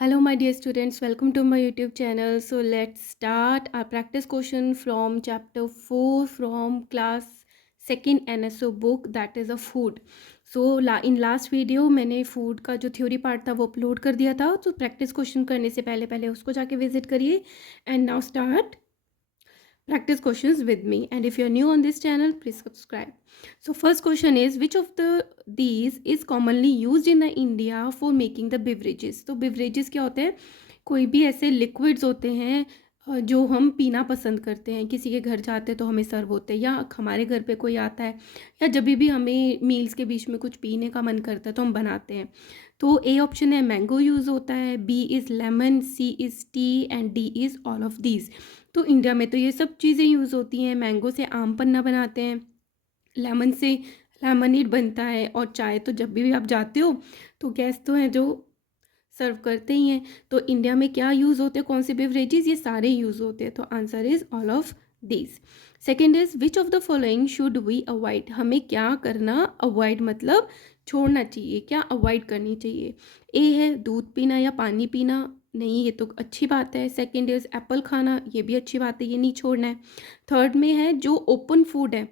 Hello, my dear students. Welcome to my YouTube channel. So let's start our practice question from chapter 4 from class second NSO book, that is a food. So in last video मैंने food का जो theory part था वो upload कर दिया था. तो practice question करने से पहले पहले उसको जाके visit करिए. And now start practice questions with me, and if you're new on this channel, please subscribe. So first question is, which of these is commonly used in the India for making the beverages? तो beverages क्या होते हैं? कोई भी ऐसे liquids होते हैं जो हम पीना पसंद करते हैं. किसी के घर जाते हैं तो हमें सर्व होते हैं, या हमारे घर पे कोई आता है, या जब भी हमें मील्स के बीच में कुछ पीने का मन करता है तो हम बनाते हैं. तो ए ऑप्शन है मैंगो यूज़ होता है, B is lemon, C is tea and D is all of these. तो इंडिया में तो ये सब चीज़ें यूज़ होती हैं. मैंगो से आम पन्ना बनाते हैं, लेमन से लेमनेड बनता है, और चाय तो जब भी आप जाते हो तो गेस्ट तो हैं जो सर्व करते ही हैं. तो इंडिया में क्या यूज़ होते हैं, कौन से बेवरेजेस, ये सारे यूज़ होते हैं. तो answer is all of these. Second is which of the following should we avoid? हमें क्या करना, अवॉइड मतलब छोड़ना चाहिए, क्या अवॉइड करनी चाहिए? ए है दूध पीना या पानी पीना, नहीं ये तो अच्छी बात है. सेकेंड इज़ एप्पल खाना, ये भी अच्छी बात है, ये नहीं छोड़ना है. थर्ड में है जो ओपन फूड है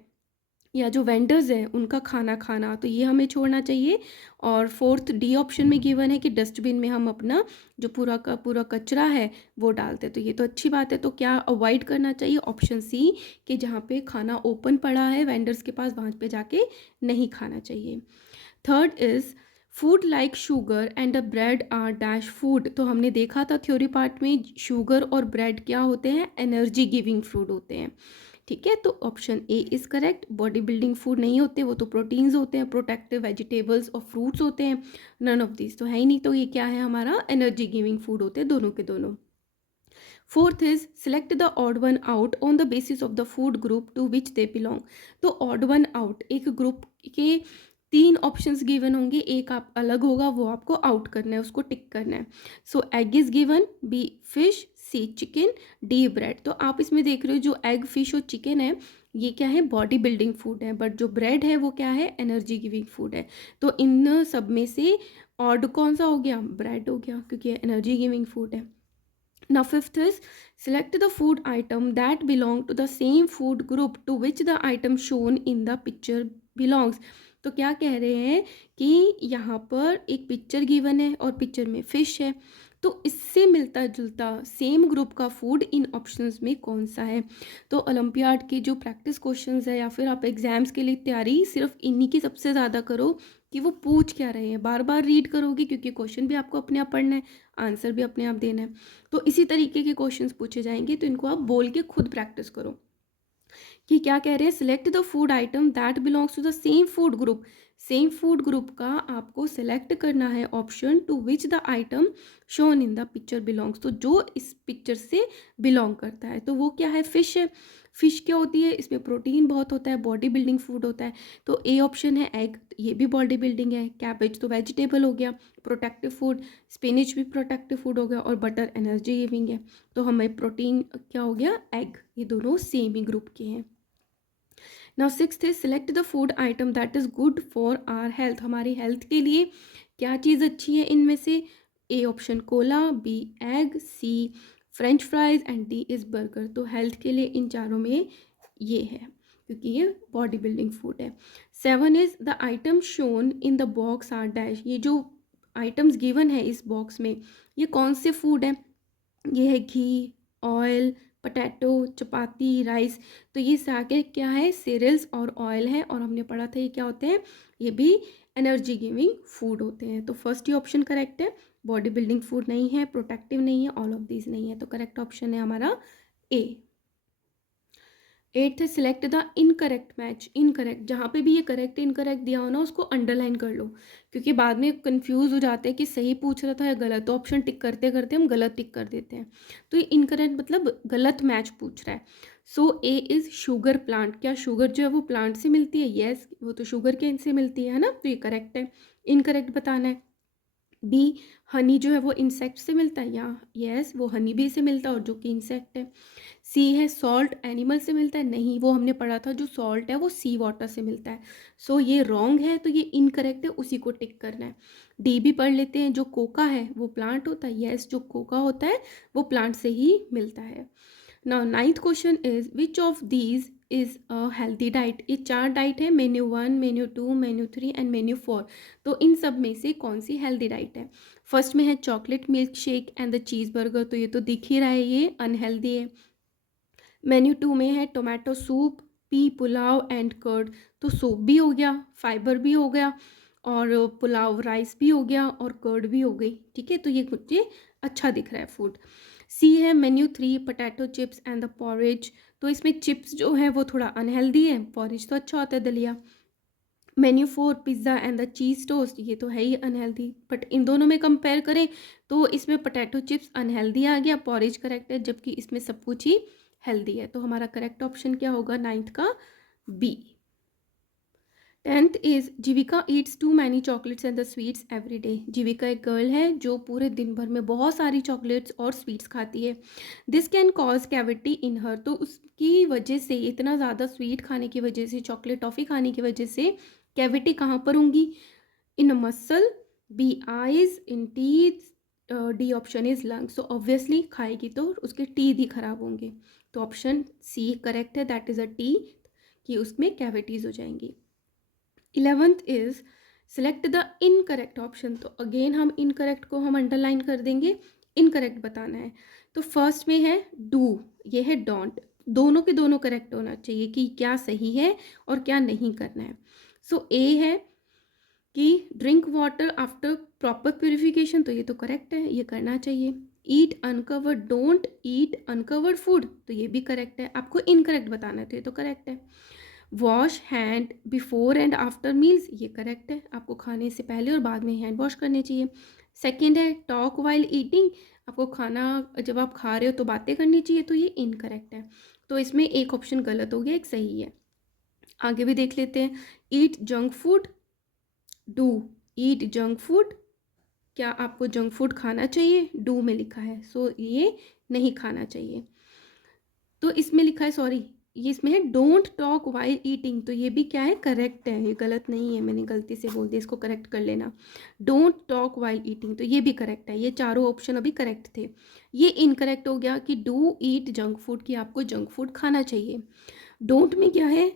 या जो वेंडर्स हैं उनका खाना खाना, तो ये हमें छोड़ना चाहिए. और फोर्थ डी ऑप्शन में गिवन है कि डस्टबिन में हम अपना जो पूरा का पूरा कचरा है वो डालते हैं, तो ये तो अच्छी बात है. तो क्या अवॉइड करना चाहिए? ऑप्शन सी, कि जहाँ पे खाना ओपन पड़ा है वेंडर्स के पास, वहाँ पे जाके नहीं खाना चाहिए. Third is food like sugar and a bread are dash food. तो हमने देखा था थ्योरी पार्ट में, शुगर और ब्रेड क्या होते हैं, एनर्जी गिविंग फूड होते हैं. ठीक है, तो option A is correct. Body building food नहीं होते, वो तो प्रोटीन्स होते हैं, प्रोटेक्टिव वेजिटेबल्स और फ्रूट्स होते हैं. नन ऑफ दिस तो है ही नहीं, तो ये क्या है हमारा, एनर्जी गिविंग फूड होते हैं दोनों के दोनों. Fourth is select the odd one out on the basis of the food group to which they belong. तो ऑड वन आउट, एक ग्रुप के तीन ऑप्शंस गिवन होंगे, एक आप अलग होगा, वो आपको आउट करना है, उसको टिक करना है. So egg is given, B fish, C chicken, D bread. तो आप इसमें देख रहे हो जो एग, फिश और चिकन है ये क्या है, बॉडी बिल्डिंग फूड है, बट जो ब्रेड है वो क्या है, एनर्जी गिविंग फूड है. तो इन सब में से ऑड कौन सा हो गया, ब्रेड हो गया, क्योंकि एनर्जी गिविंग फूड है. Now fifth is select the food item that belong to the same food group to which the item shown in the picture belongs. तो क्या कह रहे हैं कि यहाँ पर एक पिक्चर गिवन है और पिक्चर में फिश है, तो इससे मिलता जुलता सेम ग्रुप का फूड इन ऑप्शंस में कौन सा है. तो ओलंपियाड के जो प्रैक्टिस क्वेश्चंस है या फिर आप एग्जाम्स के लिए तैयारी सिर्फ इन्हीं की सबसे ज़्यादा करो कि वो पूछ क्या रहे हैं. बार बार रीड करोगे क्योंकि क्वेश्चन भी आपको अपने आप पढ़ना है, आंसर भी अपने आप देना है. तो इसी तरीके के क्वेश्चंस पूछे जाएंगे, तो इनको आप बोल के खुद प्रैक्टिस करो कि क्या कह रहे हैं. Select the food item that belongs to the same food group. Same food group का आपको सिलेक्ट करना है option to which the item shown in the picture belongs. तो जो इस पिक्चर से बिलोंग करता है, तो वो क्या है, फिश है. फिश क्या होती है, इसमें प्रोटीन बहुत होता है, बॉडी बिल्डिंग फूड होता है. तो ए ऑप्शन है एग, ये भी बॉडी बिल्डिंग है. कैबेज तो वेजिटेबल हो गया, प्रोटेक्टिव फूड. स्पिनिच भी प्रोटेक्टिव फूड हो गया, और बटर एनर्जी गिविंग है. तो हमें प्रोटीन क्या हो गया, एग. ये दोनों सेम ही ग्रुप के हैं. Now sixth is select the food item that is good for our health. हमारी हेल्थ के लिए क्या चीज़ अच्छी है इनमें से. A option cola, B egg, C French fries and D is burger. तो हेल्थ के लिए इन चारों में ये है, क्योंकि ये बॉडी बिल्डिंग फूड है. Seven is the item shown in the box are dash. ये जो आइटम्स गिवन है इस बॉक्स में, ये कौन से फूड है. ये है घी, ऑयल, पटैटो, चपाती, राइस. तो ये सारे क्या है, सीरियल्स और ऑयल है, और हमने पढ़ा था ये क्या होते हैं, ये भी एनर्जी गिविंग फूड होते हैं. तो फर्स्ट ही ऑप्शन करेक्ट है. बॉडी बिल्डिंग फूड नहीं है, प्रोटेक्टिव नहीं है, ऑल ऑफ दीज नहीं है, तो करेक्ट ऑप्शन है हमारा A. Eighth select the incorrect match. Incorrect, जहाँ पे भी ये करेक्ट इनकरेक्ट दिया हो ना उसको अंडरलाइन कर लो, क्योंकि बाद में कंफ्यूज हो जाते हैं कि सही पूछ रहा था या गलत. तो ऑप्शन टिक करते करते हम गलत टिक कर देते हैं. तो ये इनकरेक्ट मतलब गलत मैच पूछ रहा है. सो ए इज़ शुगर प्लांट. क्या शुगर जो है वो प्लांट से मिलती है, येस वो तो शुगर केन से मिलती है ना, तो ये करेक्ट है. इनकरेक्ट बताना है. बी, हनी जो है वो इंसेक्ट से मिलता है, या यस वो हनी बी से मिलता है और जो कि इंसेक्ट है। सी है सॉल्ट एनिमल से मिलता है, नहीं वो हमने पढ़ा था जो सॉल्ट है वो सी वाटर से मिलता है। सो ये रॉन्ग है, तो ये इनकरेक्ट है, उसी को टिक करना है। डी भी पढ़ लेते हैं, जो कोका है वो प्लांट होता है, यस जो कोका होता है वो प्लांट से ही मिलता है। Now ninth question is which of these is a healthy diet. ये 4 डाइट है, menu 1, menu 2, menu 3 and menu 4। तो इन सब में से कौन सी हेल्थी डाइट है। फर्स्ट में है chocolate milk shake and the cheese burger, तो ये तो दिख ही रहा है ये अनहेल्दी है। मेन्यू 2 में है tomato soup, pea pulao and curd, तो सूप भी हो गया, फाइबर भी हो गया, और पुलाव राइस भी हो गया, और कर्ड भी हो गई। ठीक है, तो ये मुझे अच्छा दिख रहा है फूड। सी है menu 3 potato chips and the porridge, तो इसमें चिप्स जो है वो थोड़ा अनहेल्दी है, पॉरेज तो अच्छा होता है दलिया। Menu 4 pizza and the cheese toast, ये तो है ही अनहेल्दी, बट इन दोनों में कंपेयर करें तो इसमें पोटैटो चिप्स अनहेल्दी आ गया, पॉरेज करेक्ट है, जबकि इसमें सब कुछ ही हेल्दी है। तो हमारा करेक्ट ऑप्शन क्या होगा नाइन्थ का, B. 10th is Jeevika eats too many chocolates and the sweets every day. Jeevika एक गर्ल है जो पूरे दिन भर में बहुत सारी चॉकलेट्स और स्वीट्स खाती है। This can cause cavity in her, तो उसकी वजह से, इतना ज़्यादा स्वीट खाने की वजह से, चॉकलेट टॉफ़ी खाने की वजह से कैविटी कहाँ पर होंगी, in muscle, B eyes, in teeth, D option is lungs. तो ऑब्वियसली खाएगी तो उसके टीथ ही खराब होंगे, तो ऑप्शन सी करेक्ट है, दैट इज़ अ टी, कि उसमें कैविटीज़ हो जाएंगी। 11th is select the incorrect option, तो अगेन हम इनकरेक्ट को हम अंडरलाइन कर देंगे, इनकरेक्ट बताना है। तो फर्स्ट में है डू, ये है डोंट, दोनों के दोनों करेक्ट होना चाहिए कि क्या सही है और क्या नहीं करना है। सो ए है कि drink water after proper purification, तो ये तो करेक्ट है, ये करना चाहिए। Eat uncovered, don't eat uncovered food, तो ये भी करेक्ट है। आपको इनकरेक्ट बताना है तो ये तो करेक्ट है। Wash hand before and after meals, ये करेक्ट है, आपको खाने से पहले और बाद में हैंड वॉश करने चाहिए। सेकेंड है टॉक वाइल ईटिंग, आपको खाना जब आप खा रहे हो तो बातें करनी चाहिए, तो ये इनकरेक्ट है। तो इसमें एक ऑप्शन गलत हो गया, एक सही है। आगे भी देख लेते हैं। ईट junk food, do eat junk food, क्या आपको जंक फूड खाना चाहिए, डू में लिखा है, सो ये नहीं खाना चाहिए। तो इसमें लिखा है, सॉरी ये इसमें है डोंट टॉक वाइल ईटिंग, तो ये भी क्या है, करेक्ट है, ये गलत नहीं है, मैंने गलती से बोल दिया, इसको करेक्ट कर लेना। डोंट टॉक वाइल ईटिंग, तो ये भी करेक्ट है, ये चारों ऑप्शन अभी करेक्ट थे। ये इनकरेक्ट हो गया कि डू ईट जंक फूड, कि आपको जंक फूड खाना चाहिए। डोंट में क्या है,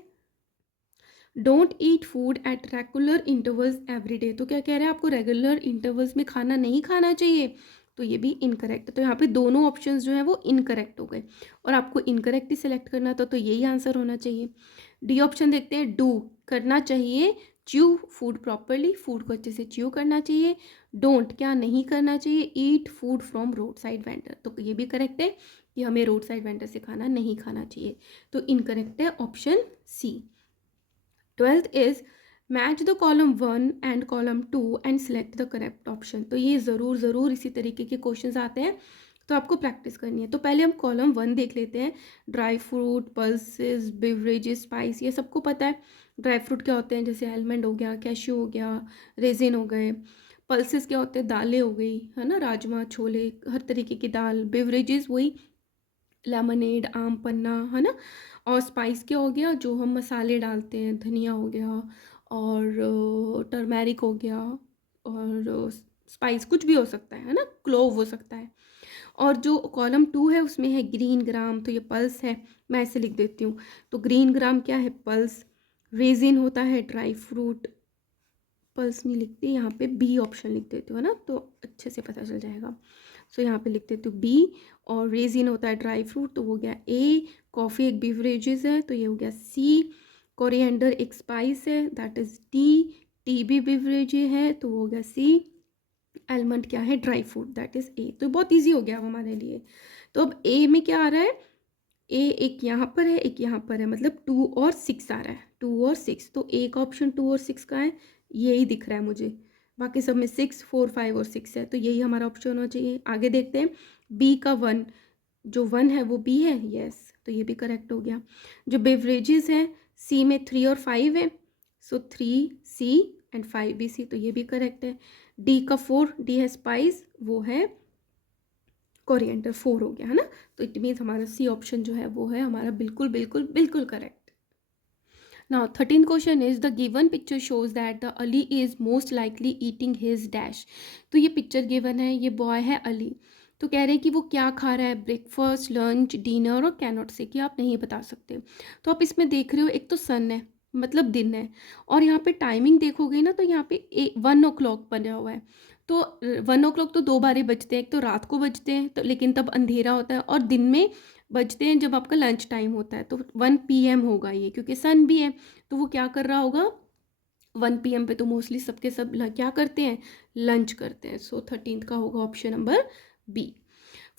don't eat food at regular intervals every day, तो क्या कह रहे हैं, आपको रेगुलर इंटरवल्स में खाना नहीं खाना चाहिए, तो ये भी इनकरेक्ट है। तो यहाँ पे दोनों ऑप्शंस जो हैं वो इनकरेक्ट हो गए, और आपको इनकरेक्ट ही सिलेक्ट करना था, तो यही आंसर होना चाहिए। डी ऑप्शन देखते हैं, डू करना चाहिए, च्यू फूड प्रॉपरली, फूड को अच्छे से च्यू करना चाहिए। डोंट क्या नहीं करना चाहिए, eat food from road side vendor, तो ये भी करेक्ट है कि हमें रोड साइड वेंडर से खाना नहीं खाना चाहिए, तो इनकरेक्ट है option C. 12th is match the column 1 and column 2 and select the correct option, तो ये ज़रूर इसी तरीके के क्वेश्चंस आते हैं, तो आपको प्रैक्टिस करनी है। तो पहले हम कॉलम 1 देख लेते हैं। Dry fruit, pulses, beverages, spice, ये सबको पता है। ड्राई फ्रूट क्या होते हैं, जैसे आलमंड हो गया, कैश्यू हो गया, रेजिन हो गए। पल्सेस क्या होते हैं, दालें हो गई, है ना, राजमा, छोले, हर तरीके की दाल। बेवरेजेस वही लेमनेड, आम पन्ना, है ना। और स्पाइस क्या हो गया, जो हम मसाले डालते हैं, धनिया हो गया, और टर्मेरिक हो गया, और स्पाइस कुछ भी हो सकता है ना, क्लोव हो सकता है। और जो कॉलम 2 है उसमें है ग्रीन ग्राम, तो ये पल्स है, मैं ऐसे लिख देती हूँ। तो ग्रीन ग्राम क्या है, पल्स। रेजिन होता है ड्राई फ्रूट, पल्स नहीं लिखती यहाँ पे, बी ऑप्शन लिख देती हूँ, है ना, तो अच्छे से पता चल जाएगा। सो यहाँ पे लिख देती हूँ बी। और रेजिन होता है ड्राई फ्रूट, तो हो गया ए। कॉफ़ी एक बीवरेजेस है, तो ये हो गया सी। कोरिएंडर एक स्पाइस है, दैट इज़ डी। टी भी बीवरेज है, तो हो गया सी। आलमंड क्या है, dry fruit, that is a. तो बहुत ईजी हो गया हमारे लिए। तो अब ए में क्या आ रहा है, ए एक यहाँ पर है, एक यहाँ पर है, मतलब 2 और 6 आ रहा है, 2 और 6, तो ए का ऑप्शन 2 और 6 का है, यही दिख रहा है मुझे। बाकी सब में 6, 4, 5 और 6 है, तो यही हमारा ऑप्शन होना चाहिए। आगे देखते हैं, बी का 1, जो 1 है वो बी है, यस, तो ये भी करेक्ट हो गया। जो बेवरेजेस हैं, सी में 3 और 5 है, सो 3 सी एंड 5 बी सी, तो ये भी करेक्ट है। डी का 4, डी है स्पाइस, वो है कोरिएंडर, 4 हो गया है ना। तो इट मीन्स हमारा सी ऑप्शन जो है वो है हमारा बिल्कुल बिल्कुल बिल्कुल correct. Now, 13th question is the given picture shows that the Ali is most likely eating his dash. तो ये पिक्चर गिवन है, ये बॉय है अली, तो कह रहे हैं कि वो क्या खा रहा है, ब्रेकफास्ट, लंच, डिनर, और कैनॉट से, कि आप नहीं बता सकते। तो आप इसमें देख रहे हो, एक तो सन है मतलब दिन है, और यहाँ पे टाइमिंग देखोगे ना तो यहाँ पे 1 o'clock बना हुआ है। तो 1 o'clock तो 2 बार बजते हैं, एक तो रात को बजते हैं तो लेकिन तब अंधेरा होता है, और दिन में बजते हैं जब आपका लंच टाइम होता है। तो 1 PM होगा ये, क्योंकि सन भी है तो वो क्या कर रहा होगा 1 PM पे, तो मोस्टली सबके सब क्या करते हैं, लंच करते हैं। सो 13th का होगा option number B.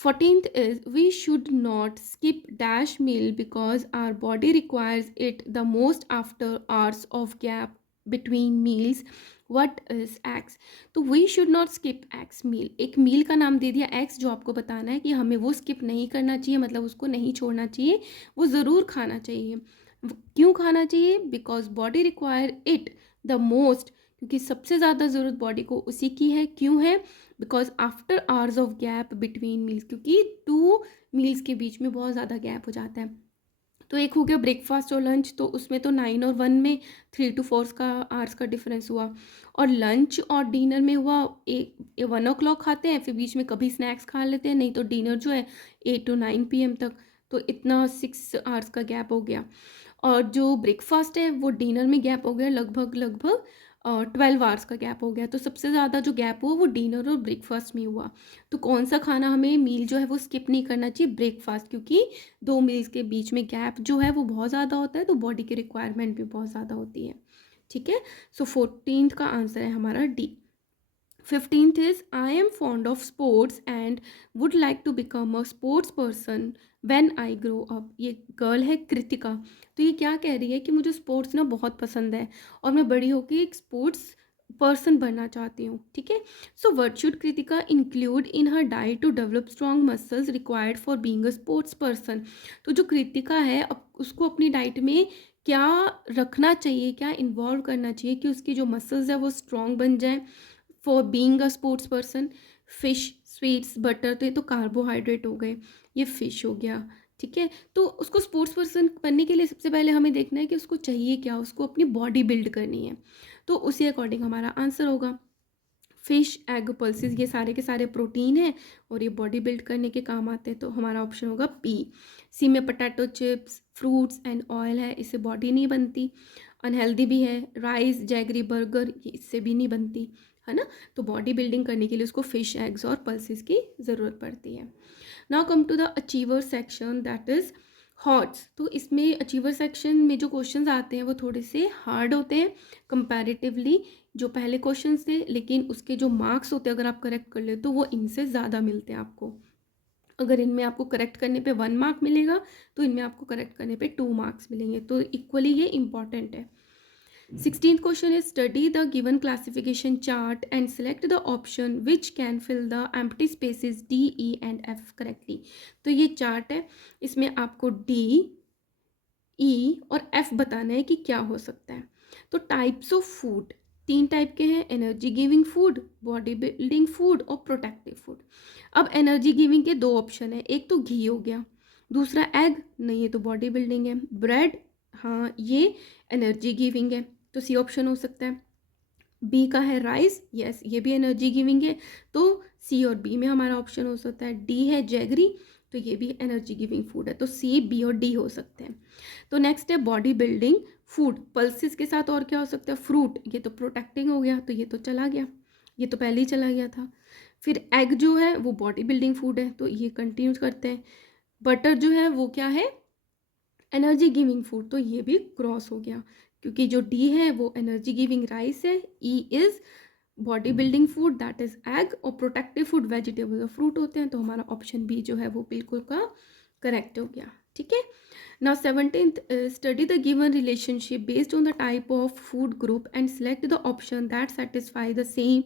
14th is we should not skip dash meal because our body requires it the most after hours of gap between meals. What is X? तो we should not skip X meal, एक मील का नाम दे दिया X, जो आपको बताना है कि हमें वो स्किप नहीं करना चाहिए, मतलब उसको नहीं छोड़ना चाहिए, वो ज़रूर खाना चाहिए। क्यों खाना चाहिए? Because body require it the most, क्योंकि सबसे ज़्यादा ज़रूरत बॉडी को उसी की है। क्यों है? Because after hours of gap between meals, क्योंकि 2 मील्स के बीच में बहुत ज़्यादा गैप हो जाता है। तो एक हो गया ब्रेकफास्ट और लंच, तो उसमें तो 9 और 1 में 3 to 4 का आवर्स का डिफरेंस हुआ, और लंच और डिनर में हुआ 1 o'clock खाते हैं, फिर बीच में कभी स्नैक्स खा लेते हैं, नहीं तो डिनर जो है 8 to 9 PM तक, तो इतना 6 आवर्स का गैप हो गया। और जो ब्रेकफास्ट है वो डिनर में गैप हो गया लगभग लगभग 12 आवर्स का गैप हो गया। तो सबसे ज़्यादा जो गैप हुआ वो डिनर और ब्रेकफास्ट में हुआ। तो कौन सा खाना हमें मील जो है वो स्किप नहीं करना चाहिए? ब्रेकफास्ट, क्योंकि 2 मील्स के बीच में गैप जो है वो बहुत ज़्यादा होता है, तो बॉडी की रिक्वायरमेंट भी बहुत ज़्यादा होती है। ठीक है, सो 14th का आंसर है हमारा D. 15th is I am fond of sports and would like to become a sports person when I grow up. ये गर्ल है कृतिका, तो ये क्या कह रही है कि मुझे स्पोर्ट्स ना बहुत पसंद है और मैं बड़ी होकर एक स्पोर्ट्स पर्सन बनना चाहती हूँ। ठीक है, so what should Kritika include in her diet to develop strong muscles required for being a sports person. तो जो कृतिका है अब उसको अपनी डाइट में क्या रखना चाहिए, क्या इन्वॉल्व करना चाहिए कि उसकी जो मसल्स है वो स्ट्रॉन्ग बन जाए for being a sports person? Fish, sweets, butter, तो ये तो कार्बोहाइड्रेट हो गए, ये फिश हो गया। ठीक है, तो उसको स्पोर्ट्स पर्सन बनने के लिए सबसे पहले हमें देखना है कि उसको चाहिए क्या, उसको अपनी बॉडी बिल्ड करनी है, तो उसी अकॉर्डिंग हमारा आंसर होगा। फिश, एग, पल्सेस, ये सारे के सारे प्रोटीन हैं और ये बॉडी बिल्ड करने के काम आते हैं, तो हमारा ऑप्शन होगा पी। सी में potato chips, fruits and oil है, इससे बॉडी नहीं बनती, अनहेल्दी भी है। राइस, जैगरी, बर्गर, ये इससे भी नहीं बनती, है ना। तो बॉडी बिल्डिंग करने के लिए उसको फिश, एग्स और पल्सेस की ज़रूरत पड़ती है। Now come to the achiever section, that is HOTS. तो इसमें अचीवर सेक्शन में जो क्वेश्चंस आते हैं वो थोड़े से हार्ड होते हैं कंपैरेटिवली जो पहले क्वेश्चंस थे, लेकिन उसके जो मार्क्स होते हैं अगर आप करेक्ट कर ले तो वो इनसे ज़्यादा मिलते हैं आपको। अगर इनमें आपको करेक्ट करने पे 1 मार्क मिलेगा तो इनमें आपको करेक्ट करने पे 2 मार्क्स मिलेंगे, तो इक्वली ये इंपॉर्टेंट है। 16th question is study the given classification chart and select the option which can fill the empty spaces D, E and F correctly। तो ये चार्ट है, इसमें आपको D, E और F बताना है कि क्या हो सकता है। तो टाइप्स ऑफ फूड 3 टाइप के हैं, energy giving food, body building food और प्रोटेक्टिव फूड। अब एनर्जी गिविंग के 2 ऑप्शन है, एक तो घी हो गया, दूसरा एग, नहीं ये तो बॉडी बिल्डिंग है। ब्रेड, हाँ ये एनर्जी गिविंग है, तो सी ऑप्शन हो सकता है। बी का है राइस, यस ये भी एनर्जी गिविंग है, तो सी और बी में हमारा ऑप्शन हो सकता है। डी है जैगरी, तो ये भी एनर्जी गिविंग फूड है, तो सी, बी और डी हो सकते हैं। तो नेक्स्ट है बॉडी बिल्डिंग फूड, पल्सेस के साथ और क्या हो सकता है? फ्रूट, ये तो प्रोटेक्टिंग हो गया, तो ये तो चला गया, ये तो पहले ही चला गया था। फिर एग जो है वो बॉडी बिल्डिंग फूड है, तो ये कंटिन्यू करते हैं। बटर जो है वो क्या है? एनर्जी गिविंग फूड, तो ये भी क्रॉस हो गया, क्योंकि जो डी है वो एनर्जी गिविंग राइस है, E is body building food that is egg, और प्रोटेक्टिव फूड वेजिटेबल और फ्रूट होते हैं, तो हमारा ऑप्शन बी जो है वो बिल्कुल का करेक्ट हो गया। ठीक है, now 17th study the given relationship based on the type of food group and select the option that satisfy the same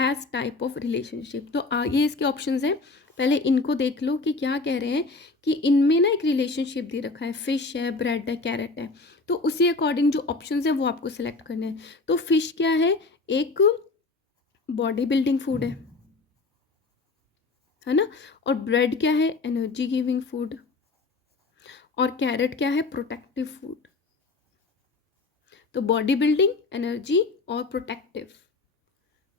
as type of relationship. तो ये इसके ऑप्शंस हैं, पहले इनको देख लो कि क्या कह रहे हैं कि इनमें ना एक रिलेशनशिप दे रखा है, फिश है, ब्रेड है, कैरेट है, तो उसी अकॉर्डिंग जो ऑप्शंस है वो आपको सेलेक्ट करने हैं। तो फिश क्या है? एक बॉडी बिल्डिंग फूड है ना। और ब्रेड क्या है, एनर्जी गिविंग फूड। और कैरेट क्या है, प्रोटेक्टिव फूड। तो बॉडी बिल्डिंग, एनर्जी और प्रोटेक्टिव,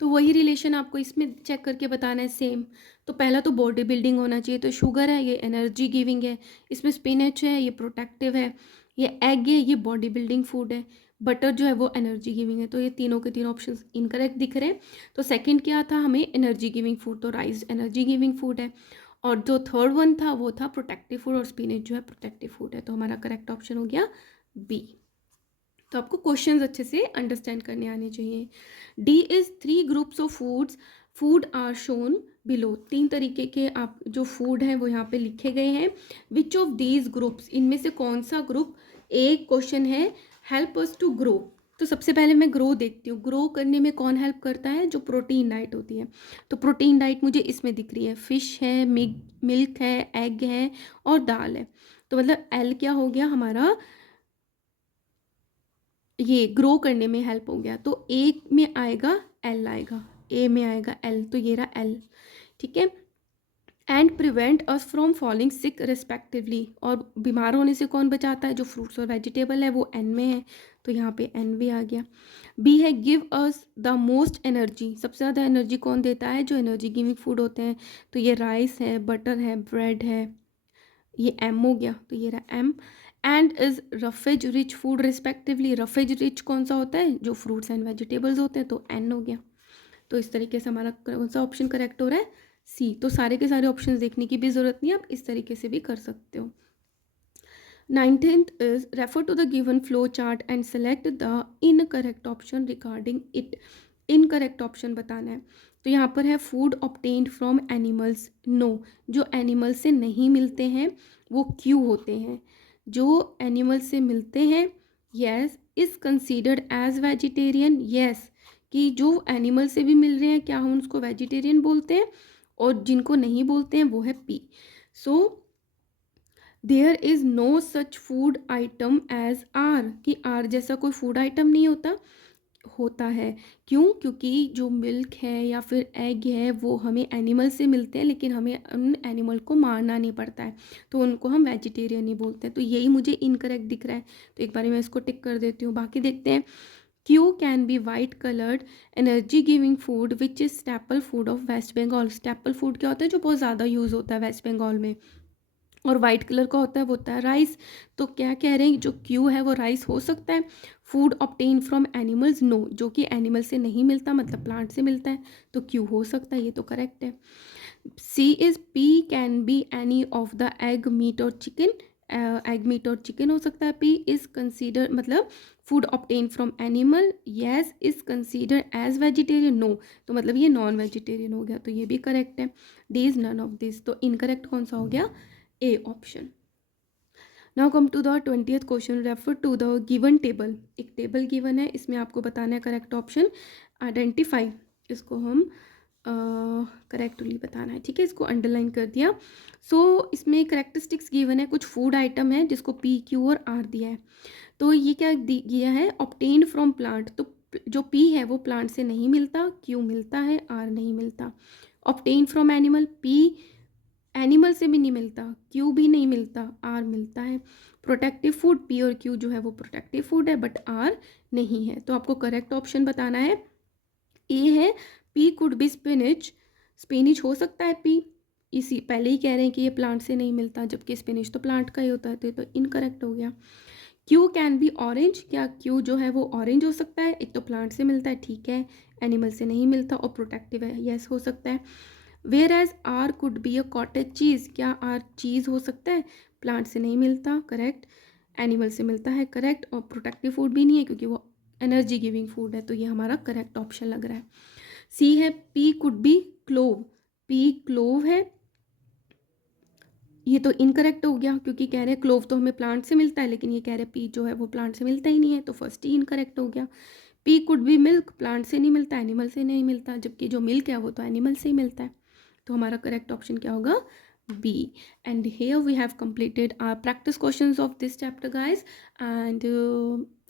तो वही रिलेशन आपको इसमें चेक करके बताना है सेम। तो पहला तो बॉडी बिल्डिंग होना चाहिए, तो शुगर है ये एनर्जी गिविंग है, इसमें स्पिनच है ये प्रोटेक्टिव है, ये एग है ये बॉडी बिल्डिंग फूड है, बटर जो है वो एनर्जी गिविंग है। तो ये तीनों के तीनों ऑप्शंस इनकरेक्ट दिख रहे हैं। तो सेकंड क्या था हमें, एनर्जी गिविंग फूड, तो राइस एनर्जी गिविंग फूड है। और जो थर्ड वन था वो था प्रोटेक्टिव फूड, और स्पिनच जो है प्रोटेक्टिव फूड है। तो हमारा करेक्ट ऑप्शन हो गया बी। तो आपको क्वेश्चंस अच्छे से अंडरस्टैंड करने आने चाहिए। D is 3 groups of foods, food are shown below. 3 तरीके के आप जो फूड हैं वो यहाँ पे लिखे गए हैं। विच ऑफ दीज ग्रुप्स, इनमें से कौन सा ग्रुप, एक क्वेश्चन है, हेल्प अस टू ग्रो। तो सबसे पहले मैं ग्रो देखती हूँ, ग्रो करने में कौन हेल्प करता है, जो प्रोटीन डाइट होती है। तो प्रोटीन डाइट मुझे इसमें दिख रही है, फिश है, मिल्क है, एग है और दाल है। तो मतलब एल क्या हो गया हमारा, ये ग्रो करने में हेल्प हो गया। तो ए में आएगा एल, आएगा ए में आएगा एल, तो ये रहा एल, ठीक है। And prevent us from falling sick respectively, और बीमार होने से कौन बचाता है, जो फ्रूट्स और वेजिटेबल है वो एन में है, तो यहाँ पे एन भी आ गया। बी है give us the most energy, सबसे ज़्यादा एनर्जी कौन देता है, जो एनर्जी गिविंग फूड होते हैं। तो ये राइस है, बटर है, ब्रेड है, ये एम हो गया, तो ये रहा M. And is roughage rich food respectively, roughage rich कौन सा होता है, जो फ्रूट्स एंड वेजिटेबल्स होते हैं, तो एन हो गया। तो इस तरीके से हमारा कौन सा ऑप्शन करेक्ट हो रहा है, सी। तो सारे के सारे ऑप्शंस देखने की भी जरूरत नहीं है, आप इस तरीके से भी कर सकते हो। 19th is refer to the given flow chart and select the incorrect option regarding it. Incorrect option बताना है। तो यहाँ पर है food obtained from animals, no, जो एनिमल से नहीं मिलते हैं वो क्यों होते हैं, जो एनिमल से मिलते हैं yes, is considered as vegetarian, yes, कि जो एनिमल से भी मिल रहे हैं क्या हम उसको वेजिटेरियन बोलते हैं, और जिनको नहीं बोलते हैं वो है P. So there is no such food item as R, कि आर जैसा कोई फूड आइटम नहीं होता, होता है। क्यों, क्योंकि जो मिल्क है या फिर एग है वो हमें एनिमल से मिलते हैं, लेकिन हमें उन एनिमल को मारना नहीं पड़ता है, तो उनको हम वेजिटेरियन ही बोलते हैं। तो यही मुझे इनकरेक्ट दिख रहा है, तो एक बार मैं इसको टिक कर देती हूँ। बाकी देखते हैं। Q can be white coloured energy giving food which is staple food of West Bengal. Staple food क्या होता है, जो बहुत ज़्यादा यूज़ होता है वेस्ट बंगाल में, और वाइट कलर का होता है वो होता है राइस। तो क्या कह रहे हैं, जो क्यू है वो राइस हो सकता है। Food obtain from animals, no, जो कि एनिमल से नहीं मिलता, मतलब प्लांट से मिलता है, तो क्यू हो सकता है, ये तो करेक्ट है। C is P can be any of the egg meat और चिकन, एग मीट और चिकन हो सकता है। पी इज कंसीडर मतलब food obtain from animal, yes, is consider as vegetarian, no, तो मतलब ये नॉन वेजिटेरियन हो गया, तो ये भी करेक्ट है। D is none of this, तो इनकरेक्ट कौन सा हो गया, A option. Now come to the 20th question, refer to the given table. एक टेबल गिवन है, इसमें आपको बताना है करेक्ट ऑप्शन, आइडेंटिफाई, इसको हम करेक्टली बताना है, ठीक है, इसको अंडरलाइन कर दिया। सो इसमें करेक्टरिस्टिक्स गिवन है, कुछ फूड आइटम है जिसको पी, क्यू और आर दिया है। तो ये क्या दिया है, ऑब्टेन्ड फ्रॉम प्लांट, तो जो पी है वो प्लांट से नहीं मिलता, क्यू मिलता है, आर नहीं मिलता। Obtained from animal, P animal से भी नहीं मिलता, क्यू भी नहीं मिलता, आर मिलता है। प्रोटेक्टिव फूड, पी और क्यू जो है वो प्रोटेक्टिव फूड है, बट आर नहीं है। तो आपको करेक्ट ऑप्शन बताना है, ए है, P could be spinach, spinach हो सकता है पी, इसी पहले ही कह रहे हैं कि ये प्लांट से नहीं मिलता, जबकि स्पिनिच तो प्लांट का ही होता है, तो ये तो इनकरेक्ट हो गया। क्यू कैन बी ऑरेंज, क्या क्यू जो है वो ऑरेंज हो सकता है, एक तो प्लांट से मिलता है, ठीक है, एनिमल से नहीं मिलता और प्रोटेक्टिव है, यस हो सकता है। Where as R could be a cottage cheese, क्या आर चीज़ हो सकता है, प्लांट से नहीं मिलता, करेक्ट, एनिमल से मिलता है, करेक्ट, और प्रोटेक्टिव फूड भी नहीं है क्योंकि वो एनर्जी गिविंग फूड है, तो ये हमारा करेक्ट ऑप्शन लग रहा है। सी है, P could be clove, P clove है, ये तो इनकरेक्ट हो गया क्योंकि कह रहे हैं क्लोव तो हमें प्लांट से मिलता है, लेकिन ये कह रहे हैं पी जो है वो प्लांट से मिलता ही नहीं है, तो फर्स्ट ही इनकरेक्ट हो गया। P could be milk, plant से नहीं मिलता, एनिमल से नहीं मिलता, जबकि जो मिल्क है वो तो एनिमल से ही मिलता है, तो हमारा करेक्ट ऑप्शन क्या होगा, B. And here we have completed our practice questions of this chapter guys, and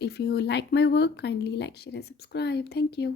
if you like my work kindly like, share and subscribe. Thank you.